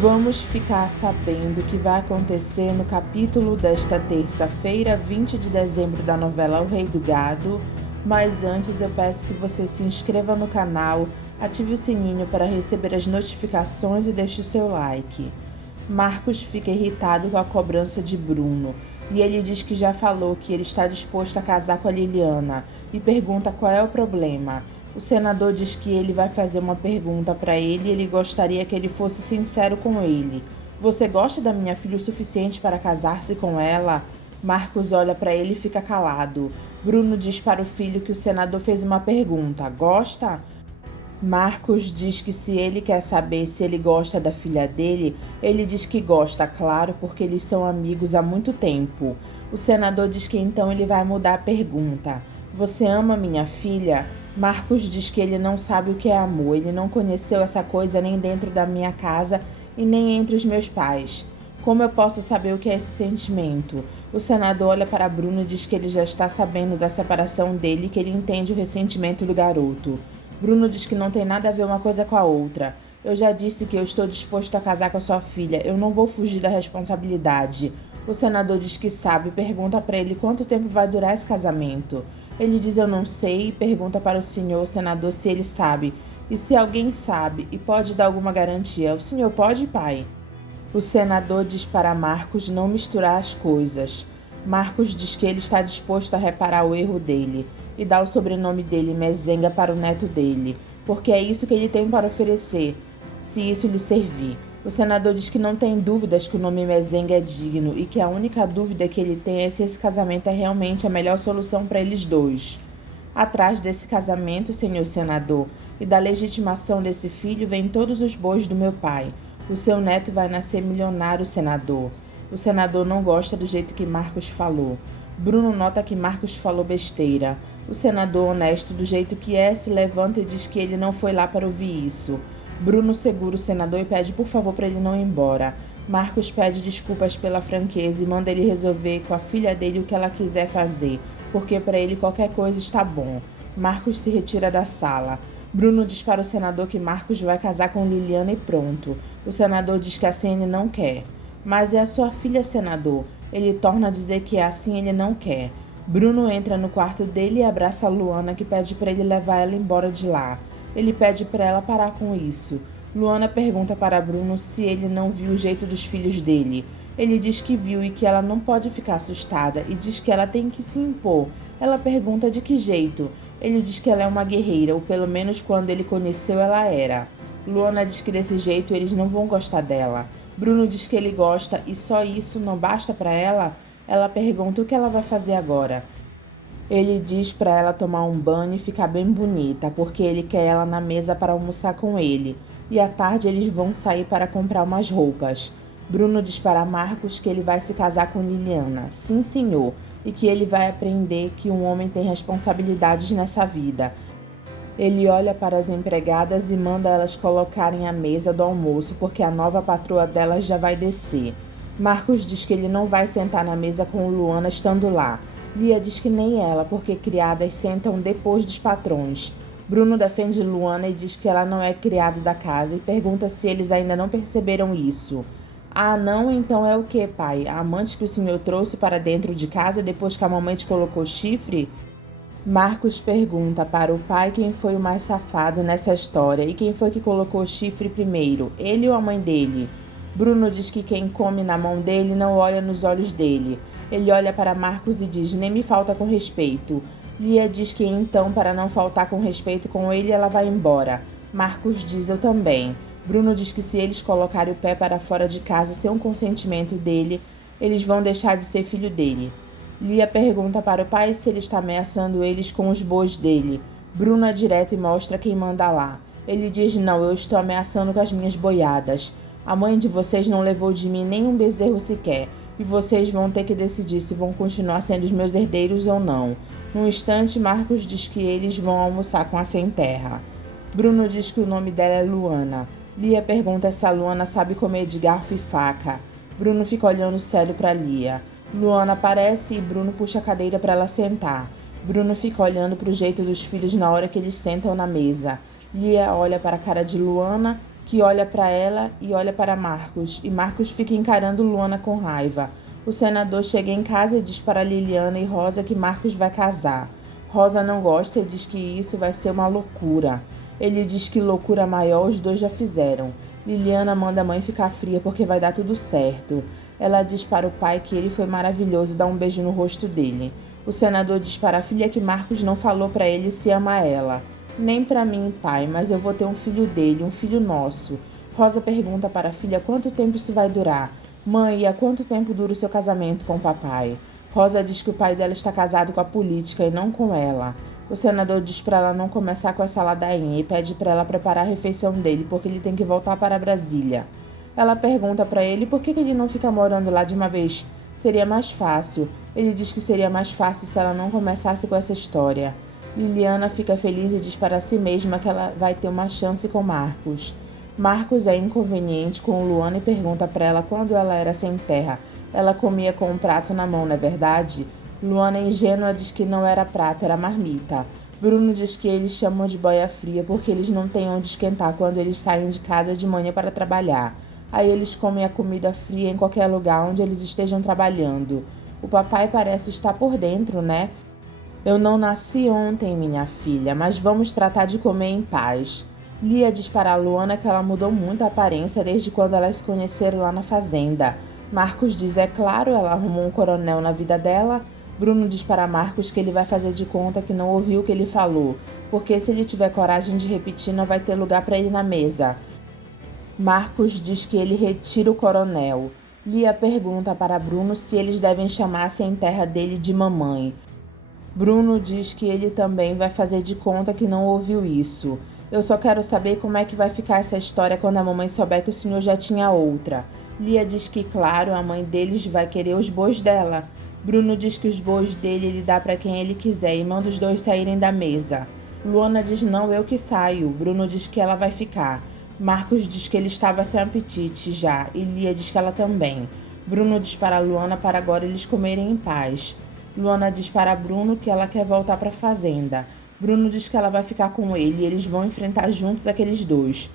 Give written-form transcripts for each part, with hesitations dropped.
Vamos ficar sabendo o que vai acontecer no capítulo desta terça-feira, 20 de dezembro da novela O Rei do Gado, mas antes eu peço que você se inscreva no canal, ative o sininho para receber as notificações e deixe o seu like. Marcos fica irritado com a cobrança de Bruno e ele diz que já falou que ele está disposto a casar com a Liliana e pergunta qual é o problema. O senador diz que ele vai fazer uma pergunta para ele e ele gostaria que ele fosse sincero com ele. Você gosta da minha filha o suficiente para casar-se com ela? Marcos olha para ele e fica calado. Bruno diz para o filho que o senador fez uma pergunta. Gosta? Marcos diz que se ele quer saber se ele gosta da filha dele, ele diz que gosta, claro, porque eles são amigos há muito tempo. O senador diz que então ele vai mudar a pergunta. Você ama minha filha? Marcos diz que ele não sabe o que é amor, ele não conheceu essa coisa nem dentro da minha casa e nem entre os meus pais. Como eu posso saber o que é esse sentimento? O senador olha para Bruno e diz que ele já está sabendo da separação dele e que ele entende o ressentimento do garoto. Bruno diz que não tem nada a ver uma coisa com a outra. Eu já disse que eu estou disposto a casar com a sua filha, eu não vou fugir da responsabilidade. O senador diz que sabe e pergunta para ele quanto tempo vai durar esse casamento. Ele diz eu não sei e pergunta para o senhor senador se ele sabe. E se alguém sabe e pode dar alguma garantia, o senhor pode, pai? O senador diz para Marcos não misturar as coisas. Marcos diz que ele está disposto a reparar o erro dele e dá o sobrenome dele, Mezenga, para o neto dele, porque é isso que ele tem para oferecer, se isso lhe servir. O senador diz que não tem dúvidas que o nome Mezenga é digno e que a única dúvida que ele tem é se esse casamento é realmente a melhor solução para eles dois. Atrás desse casamento, senhor senador, e da legitimação desse filho vem todos os bois do meu pai. O seu neto vai nascer milionário, senador. O senador não gosta do jeito que Marcos falou. Bruno nota que Marcos falou besteira. O senador, honesto do jeito que é, se levanta e diz que ele não foi lá para ouvir isso. Bruno segura o senador e pede por favor para ele não ir embora. Marcos pede desculpas pela franqueza e manda ele resolver com a filha dele o que ela quiser fazer, porque para ele qualquer coisa está bom. Marcos se retira da sala. Bruno diz para o senador que Marcos vai casar com Liliana e pronto. O senador diz que assim ele não quer. Mas é a sua filha, senador. Ele torna a dizer que assim ele não quer. Bruno entra no quarto dele e abraça a Luana, que pede para ele levar ela embora de lá. Ele pede para ela parar com isso. Luana pergunta para Bruno se ele não viu o jeito dos filhos dele. Ele diz que viu e que ela não pode ficar assustada e diz que ela tem que se impor. Ela pergunta de que jeito. Ele diz que ela é uma guerreira, ou pelo menos quando ele conheceu ela era. Luana diz que desse jeito eles não vão gostar dela. Bruno diz que ele gosta e só isso não basta para ela? Ela pergunta o que ela vai fazer agora. Ele diz para ela tomar um banho e ficar bem bonita, porque ele quer ela na mesa para almoçar com ele. E à tarde eles vão sair para comprar umas roupas. Bruno diz para Marcos que ele vai se casar com Liliana. Sim, senhor. E que ele vai aprender que um homem tem responsabilidades nessa vida. Ele olha para as empregadas e manda elas colocarem a mesa do almoço, porque a nova patroa delas já vai descer. Marcos diz que ele não vai sentar na mesa com Luana estando lá. Lia diz que nem ela, porque criadas sentam depois dos patrões. Bruno defende Luana e diz que ela não é criada da casa e pergunta se eles ainda não perceberam isso. Ah, não? Então é o que, pai? A amante que o senhor trouxe para dentro de casa depois que a mamãe te colocou chifre? Marcos pergunta para o pai quem foi o mais safado nessa história e quem foi que colocou o chifre primeiro, ele ou a mãe dele. Bruno diz que quem come na mão dele não olha nos olhos dele. Ele olha para Marcos e diz, nem me falta com respeito. Lia diz que então, para não faltar com respeito com ele, ela vai embora. Marcos diz, eu também. Bruno diz que se eles colocarem o pé para fora de casa sem o consentimento dele, eles vão deixar de ser filho dele. Lia pergunta para o pai se ele está ameaçando eles com os bois dele. Bruno é direto e mostra quem manda lá. Ele diz, não, eu estou ameaçando com as minhas boiadas. A mãe de vocês não levou de mim nem um bezerro sequer, e vocês vão ter que decidir se vão continuar sendo os meus herdeiros ou não. Num instante, Marcos diz que eles vão almoçar com a sem terra. Bruno diz que o nome dela é Luana. Lia pergunta se a Luana sabe comer de garfo e faca. Bruno fica olhando sério para Lia. Luana aparece e Bruno puxa a cadeira para ela sentar. Bruno fica olhando para o jeito dos filhos na hora que eles sentam na mesa. Lia olha para a cara de Luana, que olha para ela e olha para Marcos, e Marcos fica encarando Luana com raiva. O senador chega em casa e diz para Liliana e Rosa que Marcos vai casar. Rosa não gosta e diz que isso vai ser uma loucura. Ele diz que loucura maior os dois já fizeram. Liliana manda a mãe ficar fria porque vai dar tudo certo. Ela diz para o pai que ele foi maravilhoso e dá um beijo no rosto dele. O senador diz para a filha que Marcos não falou para ele se ama ela. Nem para mim, pai, mas eu vou ter um filho dele, um filho nosso. Rosa pergunta para a filha quanto tempo isso vai durar. Mãe, e há quanto tempo dura o seu casamento com o papai? Rosa diz que o pai dela está casado com a política e não com ela. O senador diz para ela não começar com essa ladainha e pede para ela preparar a refeição dele porque ele tem que voltar para Brasília. Ela pergunta para ele por que ele não fica morando lá de uma vez. Seria mais fácil. Ele diz que seria mais fácil se ela não começasse com essa história. Liliana fica feliz e diz para si mesma que ela vai ter uma chance com Marcos. Marcos é inconveniente com Luana e pergunta para ela quando ela era sem terra. Ela comia com um prato na mão, não é verdade? Luana ingênua diz que não era prato, era marmita. Bruno diz que eles chamam de boia fria porque eles não têm onde esquentar quando eles saem de casa de manhã para trabalhar. Aí eles comem a comida fria em qualquer lugar onde eles estejam trabalhando. O papai parece estar por dentro, né? Eu não nasci ontem, minha filha, mas vamos tratar de comer em paz. Lia diz para a Luana que ela mudou muito a aparência desde quando elas se conheceram lá na fazenda. Marcos diz, é claro, ela arrumou um coronel na vida dela. Bruno diz para Marcos que ele vai fazer de conta que não ouviu o que ele falou, porque se ele tiver coragem de repetir não vai ter lugar para ele na mesa. Marcos diz que ele retira o coronel. Lia pergunta para Bruno se eles devem chamar a sem terra dele de mamãe. Bruno diz que ele também vai fazer de conta que não ouviu isso. Eu só quero saber como é que vai ficar essa história quando a mamãe souber que o senhor já tinha outra. Lia diz que, claro, a mãe deles vai querer os bois dela. Bruno diz que os bois dele ele dá para quem ele quiser e manda os dois saírem da mesa. Luana diz não, eu que saio. Bruno diz que ela vai ficar. Marcos diz que ele estava sem apetite já e Lia diz que ela também. Bruno diz para Luana para agora eles comerem em paz. Luana diz para Bruno que ela quer voltar para a fazenda. Bruno diz que ela vai ficar com ele e eles vão enfrentar juntos aqueles dois.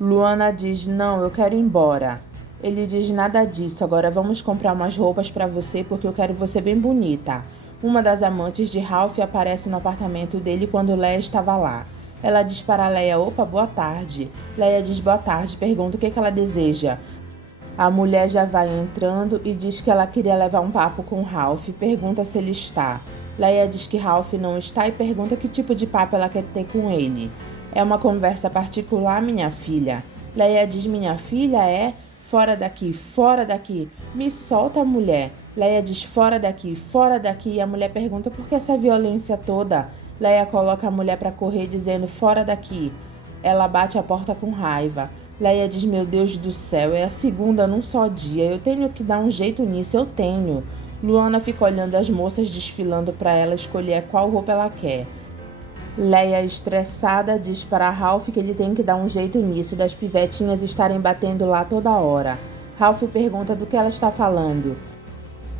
Luana diz, não, eu quero ir embora. Ele diz, nada disso, agora vamos comprar umas roupas para você porque eu quero você bem bonita. Uma das amantes de Ralph aparece no apartamento dele quando Leia estava lá. Ela diz para Leia, opa, boa tarde. Leia diz boa tarde, pergunta o que ela deseja. A mulher já vai entrando e diz que ela queria levar um papo com Ralph, pergunta se ele está. Leia diz que Ralph não está e pergunta que tipo de papo ela quer ter com ele. É uma conversa particular, minha filha. Leia diz, minha filha é... Fora daqui, fora daqui. Me solta, mulher. Leia diz, fora daqui, fora daqui. E a mulher pergunta por que essa violência toda? Leia coloca a mulher para correr dizendo, fora daqui. Ela bate a porta com raiva. Leia diz, meu Deus do céu, é a segunda num só dia. Eu tenho que dar um jeito nisso, eu tenho. Luana fica olhando as moças desfilando para ela escolher qual roupa ela quer. Leia, estressada, diz para Ralph que ele tem que dar um jeito nisso, das pivetinhas estarem batendo lá toda hora. Ralph pergunta do que ela está falando.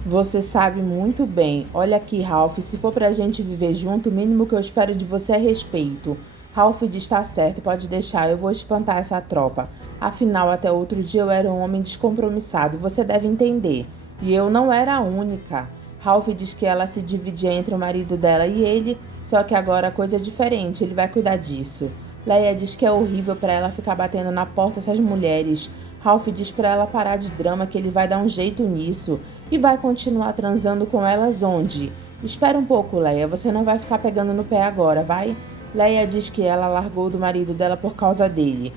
Você sabe muito bem. Olha aqui, Ralph, se for pra gente viver junto, o mínimo que eu espero de você é respeito. Ralph diz, tá certo, pode deixar, eu vou espantar essa tropa. Afinal, até outro dia eu era um homem descompromissado, você deve entender. E eu não era a única. Ralph diz que ela se dividia entre o marido dela e ele, só que agora a coisa é diferente, ele vai cuidar disso. Leia diz que é horrível pra ela ficar batendo na porta essas mulheres. Ralph diz pra ela parar de drama, que ele vai dar um jeito nisso. E vai continuar transando com elas onde? Espera um pouco, Leia, você não vai ficar pegando no pé agora, vai? Leia diz que ela largou do marido dela por causa dele.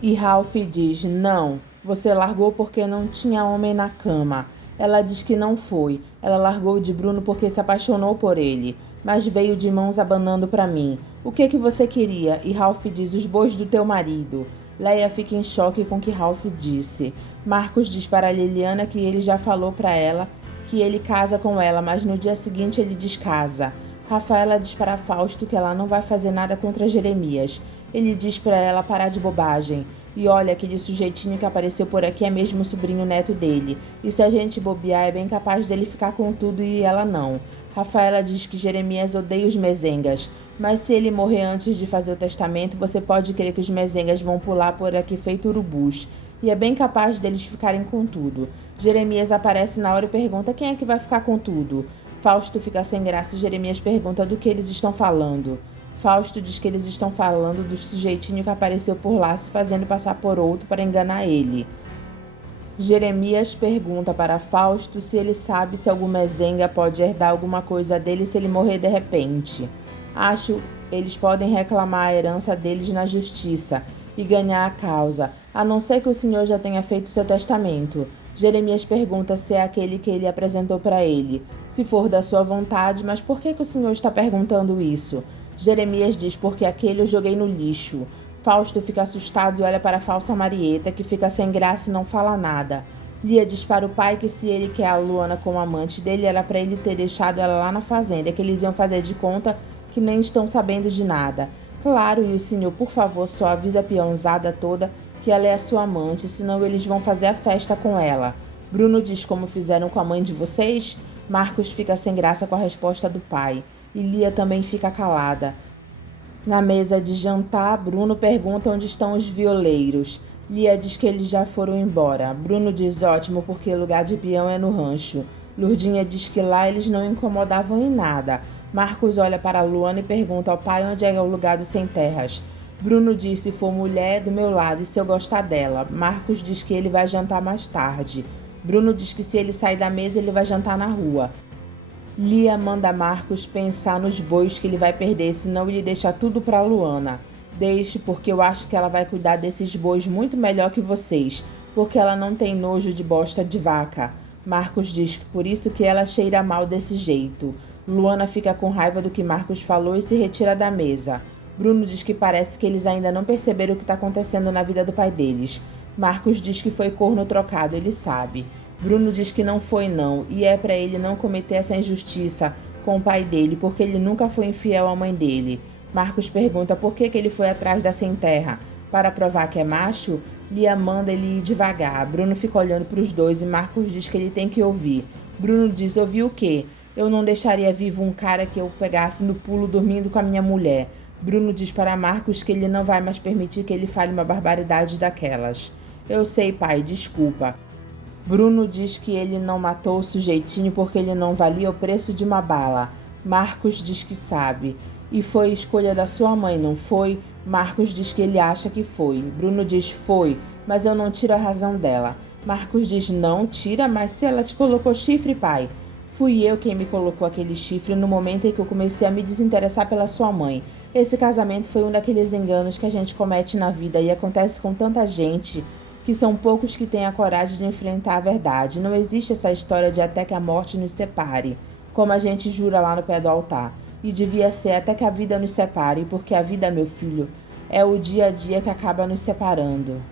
E Ralph diz, não, você largou porque não tinha homem na cama. Ela diz que não foi. Ela largou de Bruno porque se apaixonou por ele. Mas veio de mãos abanando para mim. O que você queria? E Ralph diz, os bois do teu marido. Leia fica em choque com o que Ralph disse. Marcos diz para Liliana que ele já falou para ela que ele casa com ela, mas no dia seguinte ele descasa. Rafaela diz para Fausto que ela não vai fazer nada contra Jeremias. Ele diz para ela parar de bobagem. E olha, aquele sujeitinho que apareceu por aqui é mesmo o sobrinho neto dele. E se a gente bobear, é bem capaz dele ficar com tudo e ela não. Rafaela diz que Jeremias odeia os mezengas, mas se ele morrer antes de fazer o testamento, você pode crer que os mezengas vão pular por aqui feito urubus. E é bem capaz deles ficarem com tudo. Jeremias aparece na hora e pergunta quem é que vai ficar com tudo. Fausto fica sem graça e Jeremias pergunta do que eles estão falando. Fausto diz que eles estão falando do sujeitinho que apareceu por lá se fazendo passar por outro para enganar ele. Jeremias pergunta para Fausto se ele sabe se algum mezenga pode herdar alguma coisa dele se ele morrer de repente. Acho eles podem reclamar a herança deles na justiça e ganhar a causa, a não ser que o senhor já tenha feito seu testamento. Jeremias pergunta se é aquele que ele apresentou para ele. Se for da sua vontade, mas por que o senhor está perguntando isso? Jeremias diz porque aquele eu joguei no lixo. Fausto fica assustado e olha para a falsa Marieta, que fica sem graça e não fala nada. Lia diz para o pai que se ele quer a Luana como amante dele, era para ele ter deixado ela lá na fazenda, que eles iam fazer de conta que nem estão sabendo de nada. Claro, e o senhor, por favor, só avisa a peãozada toda que ela é a sua amante, senão eles vão fazer a festa com ela. Bruno diz como fizeram com a mãe de vocês. Marcos fica sem graça com a resposta do pai. E Lia também fica calada. Na mesa de jantar, Bruno pergunta onde estão os violeiros. Lia diz que eles já foram embora. Bruno diz ótimo, porque lugar de peão é no rancho. Lurdinha diz que lá eles não incomodavam em nada. Marcos olha para Luana e pergunta ao pai onde é o lugar dos sem terras. Bruno diz se for mulher do meu lado e se eu gostar dela. Marcos diz que ele vai jantar mais tarde. Bruno diz que se ele sair da mesa ele vai jantar na rua. Lia manda Marcos pensar nos bois que ele vai perder, senão ele deixa tudo para Luana. Deixe, porque eu acho que ela vai cuidar desses bois muito melhor que vocês, porque ela não tem nojo de bosta de vaca. Marcos diz que por isso que ela cheira mal desse jeito. Luana fica com raiva do que Marcos falou e se retira da mesa. Bruno diz que parece que eles ainda não perceberam o que está acontecendo na vida do pai deles. Marcos diz que foi corno trocado, ele sabe. Bruno diz que não foi não, e é para ele não cometer essa injustiça com o pai dele, porque ele nunca foi infiel à mãe dele. Marcos pergunta por que ele foi atrás da sem terra. Para provar que é macho, Lia manda ele ir devagar. Bruno fica olhando para os dois e Marcos diz que ele tem que ouvir. Bruno diz, ouvir o quê? Eu não deixaria vivo um cara que eu pegasse no pulo dormindo com a minha mulher. Bruno diz para Marcos que ele não vai mais permitir que ele fale uma barbaridade daquelas. Eu sei, pai, desculpa. Bruno diz que ele não matou o sujeitinho porque ele não valia o preço de uma bala. Marcos diz que sabe. E foi escolha da sua mãe, não foi? Marcos diz que ele acha que foi. Bruno diz foi, mas eu não tiro a razão dela. Marcos diz não, tira, mas se ela te colocou chifre, pai? Fui eu quem me colocou aquele chifre no momento em que eu comecei a me desinteressar pela sua mãe. Esse casamento foi um daqueles enganos que a gente comete na vida e acontece com tanta gente que são poucos que têm a coragem de enfrentar a verdade. Não existe essa história de até que a morte nos separe, como a gente jura lá no pé do altar. E devia ser até que a vida nos separe, porque a vida, meu filho, é o dia a dia que acaba nos separando.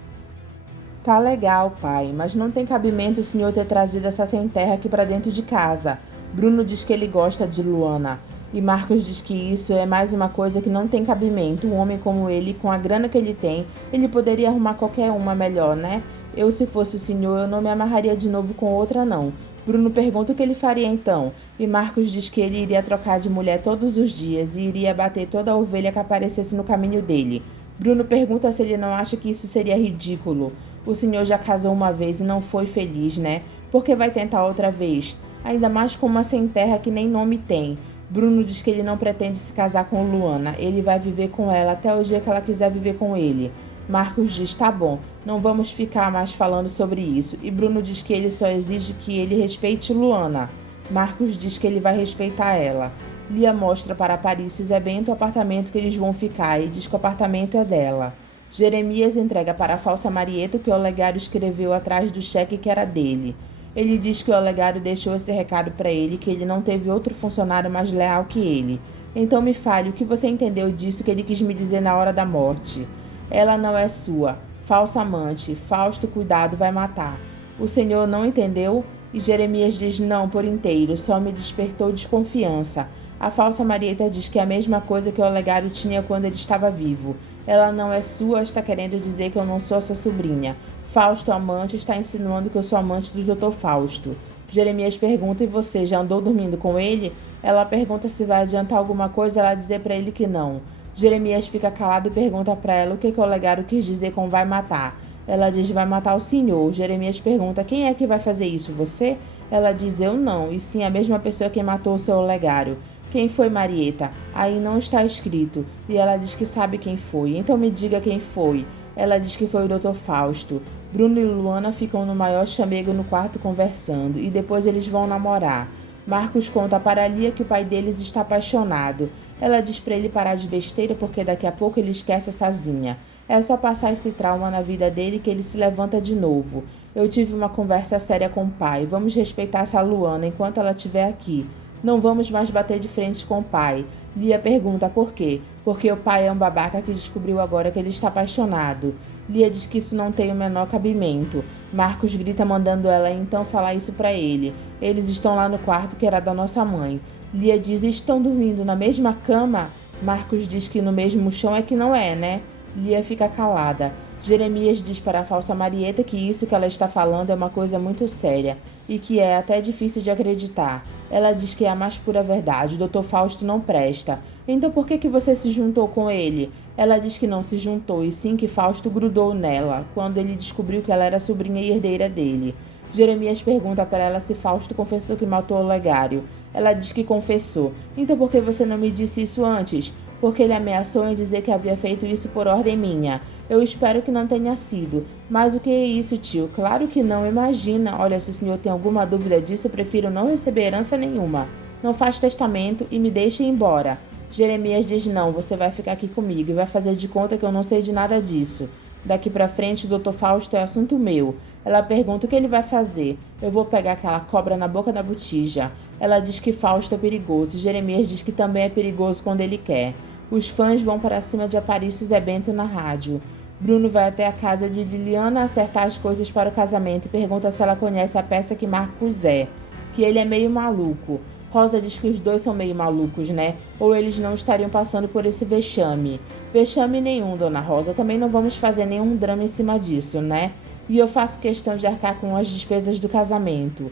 Tá legal, pai, mas não tem cabimento o senhor ter trazido essa sem terra aqui para dentro de casa. Bruno diz que ele gosta de Luana. E Marcos diz que isso é mais uma coisa que não tem cabimento. Um homem como ele, com a grana que ele tem, ele poderia arrumar qualquer uma melhor, né? Eu, se fosse o senhor, eu não me amarraria de novo com outra, não. Bruno pergunta o que ele faria então. E Marcos diz que ele iria trocar de mulher todos os dias e iria bater toda a ovelha que aparecesse no caminho dele. Bruno pergunta se ele não acha que isso seria ridículo. O senhor já casou uma vez e não foi feliz, né? Por que vai tentar outra vez? Ainda mais com uma sem terra que nem nome tem. Bruno diz que ele não pretende se casar com Luana. Ele vai viver com ela até o dia que ela quiser viver com ele. Marcos diz, tá bom, não vamos ficar mais falando sobre isso. E Bruno diz que ele só exige que ele respeite Luana. Marcos diz que ele vai respeitar ela. Lia mostra para Parício e Zé Bento o apartamento que eles vão ficar e diz que o apartamento é dela. Jeremias entrega para a falsa Marieta o que o Olegário escreveu atrás do cheque que era dele. Ele diz que o Olegário deixou esse recado para ele, que ele não teve outro funcionário mais leal que ele. Então me fale, o que você entendeu disso que ele quis me dizer na hora da morte? Ela não é sua. Falsa amante. Fausto, cuidado, vai matar. O senhor não entendeu? E Jeremias diz: não, por inteiro, só me despertou desconfiança. A falsa Marieta diz que é a mesma coisa que o Olegário tinha quando ele estava vivo. Ela não é sua, está querendo dizer que eu não sou a sua sobrinha. Fausto, amante, está insinuando que eu sou amante do Dr. Fausto. Jeremias pergunta: e você, já andou dormindo com ele? Ela pergunta se vai adiantar alguma coisa, ela dizer para ele que não. Jeremias fica calado e pergunta para ela o que o Olegário quis dizer com vai matar. Ela diz: vai matar o senhor. Jeremias pergunta: quem é que vai fazer isso, você? Ela diz: eu não, e sim a mesma pessoa que matou o seu Olegário. Quem foi Marieta? Aí não está escrito. E ela diz que sabe quem foi. Então me diga quem foi. Ela diz que foi o Dr. Fausto. Bruno e Luana ficam no maior chamego no quarto conversando, e depois eles vão namorar. Marcos conta para Lia que o pai deles está apaixonado. Ela diz para ele parar de besteira porque daqui a pouco ele esquece essa Zinha. É só passar esse trauma na vida dele que ele se levanta de novo. Eu tive uma conversa séria com o pai. Vamos respeitar essa Luana enquanto ela estiver aqui. Não vamos mais bater de frente com o pai. Lia pergunta por quê. Porque o pai é um babaca que descobriu agora que ele está apaixonado. Lia diz que isso não tem o menor cabimento. Marcos grita mandando ela então falar isso para ele. Eles estão lá no quarto que era da nossa mãe. Lia diz: estão dormindo na mesma cama? Marcos diz que no mesmo chão é que não é, né? Lia fica calada. Jeremias diz para a falsa Marieta que isso que ela está falando é uma coisa muito séria e que é até difícil de acreditar. Ela diz que é a mais pura verdade, o Dr. Fausto não presta. Então por que você se juntou com ele? Ela diz que não se juntou e sim que Fausto grudou nela, quando ele descobriu que ela era sobrinha e herdeira dele. Jeremias pergunta para ela se Fausto confessou que matou o Olegário. Ela diz que confessou. Então por que você não me disse isso antes? Porque ele ameaçou em dizer que havia feito isso por ordem minha. Eu espero que não tenha sido. Mas o que é isso, tio? Claro que não, imagina. Olha, se o senhor tem alguma dúvida disso, eu prefiro não receber herança nenhuma. Não faz testamento e me deixe ir embora. Jeremias diz: não, você vai ficar aqui comigo e vai fazer de conta que eu não sei de nada disso. Daqui pra frente, o Dr. Fausto é assunto meu. Ela pergunta o que ele vai fazer. Eu vou pegar aquela cobra na boca da botija. Ela diz que Fausto é perigoso e Jeremias diz que também é perigoso quando ele quer. Os fãs vão para cima de Aparício Zé Bento na rádio. Bruno vai até a casa de Liliana acertar as coisas para o casamento e pergunta se ela conhece a peça que Marcos é, que ele é meio maluco. Rosa diz que os dois são meio malucos, né? Ou eles não estariam passando por esse vexame. Vexame nenhum, dona Rosa. Também não vamos fazer nenhum drama em cima disso, né? E eu faço questão de arcar com as despesas do casamento.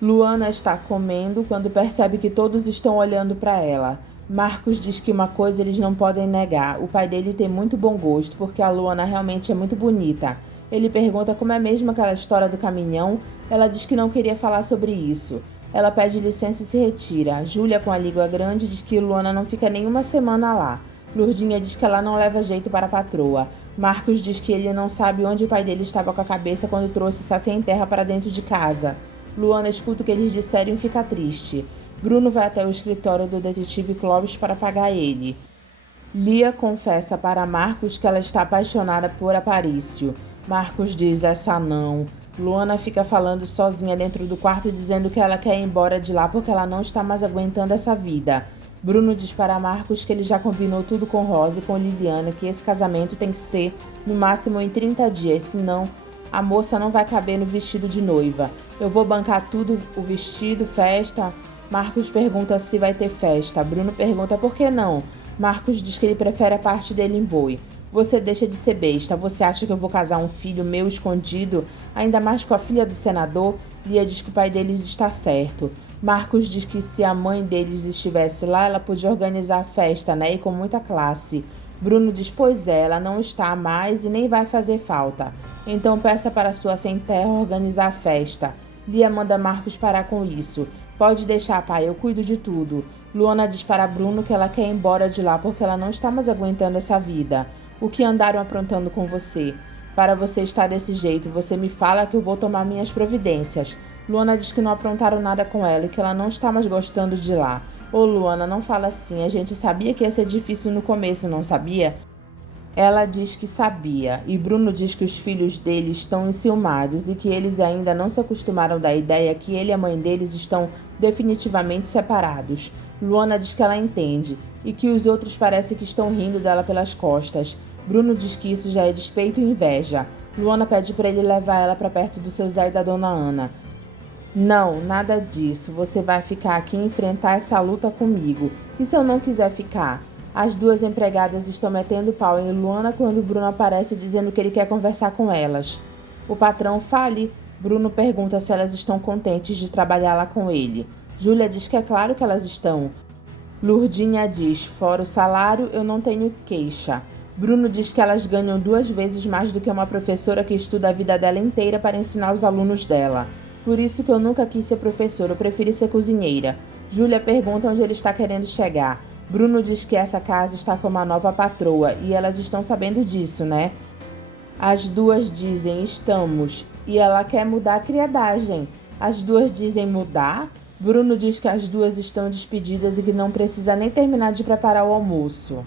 Luana está comendo quando percebe que todos estão olhando para ela. Marcos diz que uma coisa eles não podem negar. O pai dele tem muito bom gosto, porque a Luana realmente é muito bonita. Ele pergunta como é mesmo aquela história do caminhão. Ela diz que não queria falar sobre isso. Ela pede licença e se retira. Júlia, com a língua grande, diz que Luana não fica nenhuma semana lá. Lourdinha diz que ela não leva jeito para a patroa. Marcos diz que ele não sabe onde o pai dele estava com a cabeça quando trouxe Saci em terra para dentro de casa. Luana escuta o que eles disseram e fica triste. Bruno vai até o escritório do detetive Clóvis para pagar ele. Lia confessa para Marcos que ela está apaixonada por Aparício. Marcos diz: essa não. Luana fica falando sozinha dentro do quarto dizendo que ela quer ir embora de lá porque ela não está mais aguentando essa vida. Bruno diz para Marcos que ele já combinou tudo com Rosa e com Liliana, que esse casamento tem que ser no máximo em 30 dias, senão a moça não vai caber no vestido de noiva. Eu vou bancar tudo, o vestido, festa. Marcos pergunta se vai ter festa. Bruno pergunta por que não. Marcos diz que ele prefere a parte dele em boi. Você deixa de ser besta. Você acha que eu vou casar um filho meu escondido? Ainda mais com a filha do senador? Lia diz que o pai deles está certo. Marcos diz que se a mãe deles estivesse lá, ela podia organizar a festa, né? E com muita classe. Bruno diz: pois é, ela não está mais e nem vai fazer falta. Então peça para sua sem-terra organizar a festa. Lia manda Marcos parar com isso. Pode deixar, pai, eu cuido de tudo. Luana diz para Bruno que ela quer ir embora de lá porque ela não está mais aguentando essa vida. O que andaram aprontando com você? Para você estar desse jeito, você me fala que eu vou tomar minhas providências. Luana diz que não aprontaram nada com ela e que ela não está mais gostando de lá. Ô Luana, não fala assim, a gente sabia que ia ser difícil no começo, não sabia? Ela diz que sabia, e Bruno diz que os filhos dele estão enciumados e que eles ainda não se acostumaram da ideia que ele e a mãe deles estão definitivamente separados. Luana diz que ela entende, e que os outros parecem que estão rindo dela pelas costas. Bruno diz que isso já é despeito e inveja. Luana pede para ele levar ela para perto do seu Zé e da dona Ana. Não, nada disso. Você vai ficar aqui e enfrentar essa luta comigo. E se eu não quiser ficar? As duas empregadas estão metendo pau em Luana quando Bruno aparece dizendo que ele quer conversar com elas. O patrão fale. Bruno pergunta se elas estão contentes de trabalhar lá com ele. Júlia diz que é claro que elas estão. Lurdinha diz, fora o salário, eu não tenho queixa. Bruno diz que elas ganham 2 vezes mais do que uma professora que estuda a vida dela inteira para ensinar os alunos dela. Por isso que eu nunca quis ser professora, eu preferi ser cozinheira. Júlia pergunta onde ele está querendo chegar. Bruno diz que essa casa está com uma nova patroa e elas estão sabendo disso, né? As duas dizem estamos e ela quer mudar a criadagem. As duas dizem mudar? Bruno diz que as duas estão despedidas e que não precisa nem terminar de preparar o almoço.